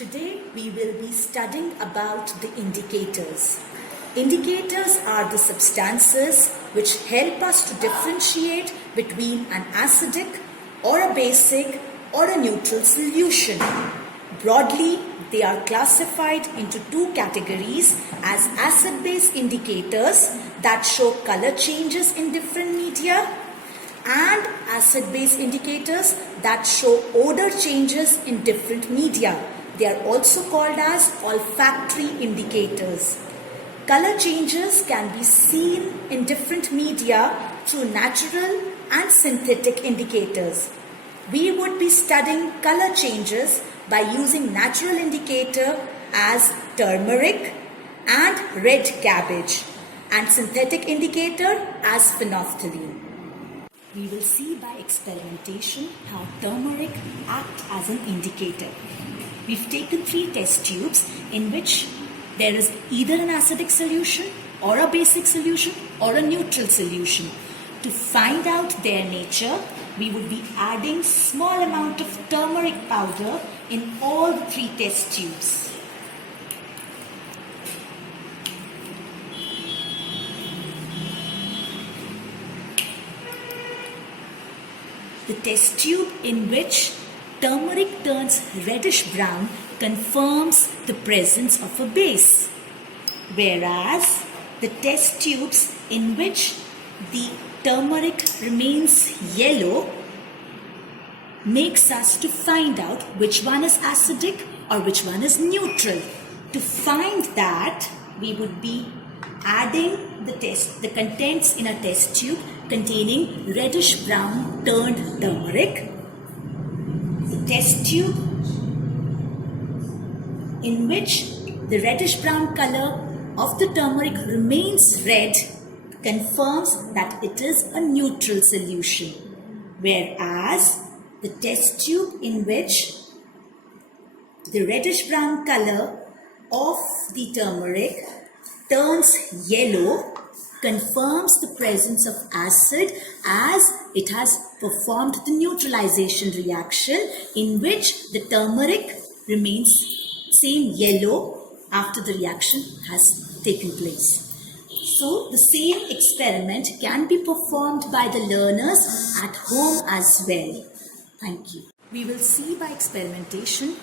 Today we will be studying about the indicators. Indicators are the substances which help us to differentiate between an acidic or a basic or a neutral solution. Broadly, they are classified into two categories as acid-base indicators that show color changes in different media and acid-base indicators that show odor changes in different media. They are also called as olfactory indicators. Color changes can be seen in different media through natural and synthetic indicators. We would be studying color changes by using natural indicator as turmeric and red cabbage and synthetic indicator as phenolphthalein. We will see by experimentation how turmeric acts as an indicator. We've taken 3 test tubes in which there is either an acidic solution or a basic solution or a neutral solution. To find out their nature, we would be adding small amount of turmeric powder in all the 3 test tubes. The test tube in which turmeric turns reddish brown confirms the presence of a base, whereas the test tubes in which the turmeric remains yellow makes us to find out which one is acidic or which one is neutral. To find that, we would be adding the contents in a test tube containing reddish brown turned turmeric. The test tube in which the reddish brown color of the turmeric remains red confirms that it is a neutral solution, whereas the test tube in which the reddish brown color of the turmeric turns yellow confirms the presence of acid, as it has performed the neutralization reaction in which the turmeric remains same yellow after the reaction has taken place. So the same experiment can be performed by the learners at home as well. Thank you. We will see by experimentation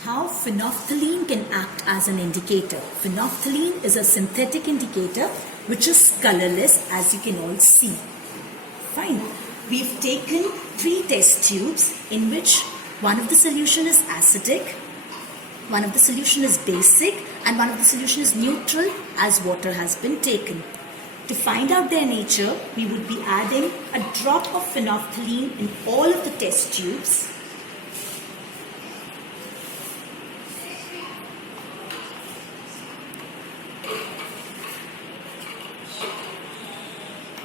how phenolphthalein can act as an indicator. Phenolphthalein is a synthetic indicator which is colorless, as you can all see. Fine. We've taken 3 test tubes in which one of the solution is acidic, one of the solution is basic, and one of the solution is neutral, as water has been taken. To find out their nature, we would be adding a drop of phenolphthalein in all of the test tubes.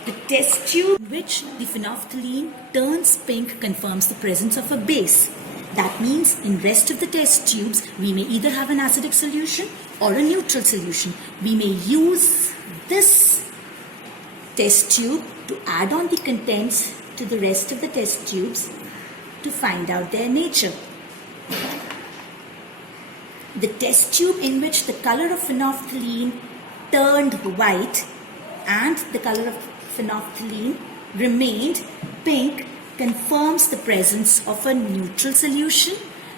The test tube in which the phenolphthalein turns pink confirms the presence of a base. That means in rest of the test tubes, we may either have an acidic solution or a neutral solution. We may use this test tube to add on the contents to the rest of the test tubes to find out their nature. The test tube in which the color of phenolphthalein turned white and the color of phenolphthalein remained pink confirms the presence of a neutral solution,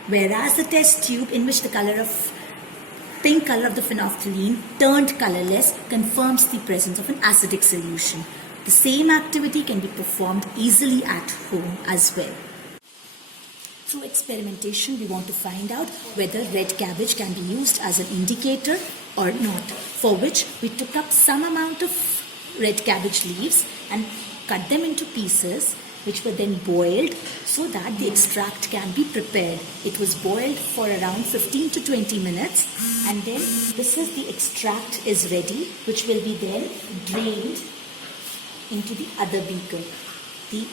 whereas the test tube in which the pink color of the phenolphthalein turned colorless confirms the presence of an acidic solution. The same activity can be performed easily at home as well. Through experimentation, we want to find out whether red cabbage can be used as an indicator or not, for which we took up some amount of red cabbage leaves and cut them into pieces, which were then boiled so that the extract can be prepared. It was boiled for around 15 to 20 minutes, and then this is the extract is ready, which will be then drained into the other beaker, the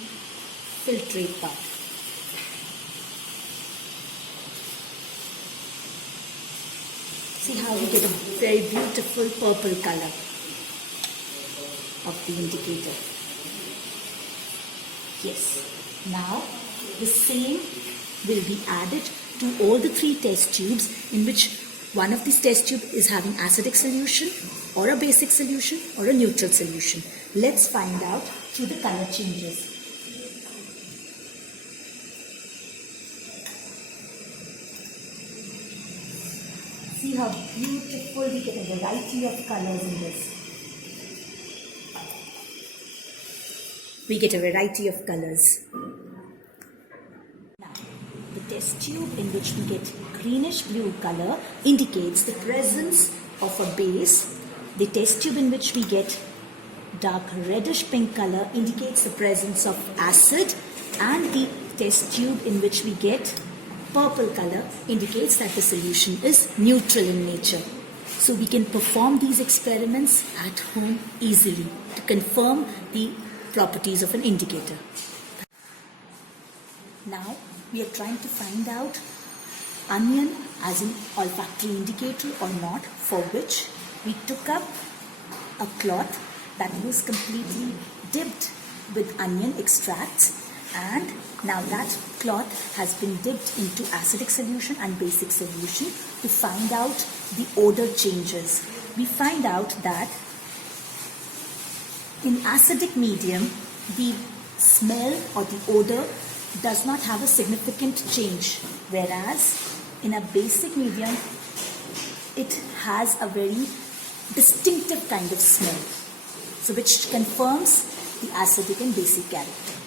filtrate part. See how we get a very beautiful purple color of the indicator. Yes. Now the same will be added to all the three test tubes in which one of these test tubes is having acidic solution or a basic solution or a neutral solution. Let's find out through the color changes. See how beautiful, we get a variety of colors in this. We get a variety of colors. Now, the test tube in which we get greenish blue color indicates the presence of a base. The test tube in which we get dark reddish pink color indicates the presence of acid, and the test tube in which we get purple color indicates that the solution is neutral in nature. So we can perform these experiments at home easily to confirm the properties of an indicator. Now we are trying to find out onion as an olfactory indicator or not, for which we took up a cloth that was completely dipped with onion extracts, and now that cloth has been dipped into acidic solution and basic solution to find out the odor changes. We find out that in acidic medium, the smell or the odor does not have a significant change, whereas in a basic medium, it has a very distinctive kind of smell, so which confirms the acidic and basic character.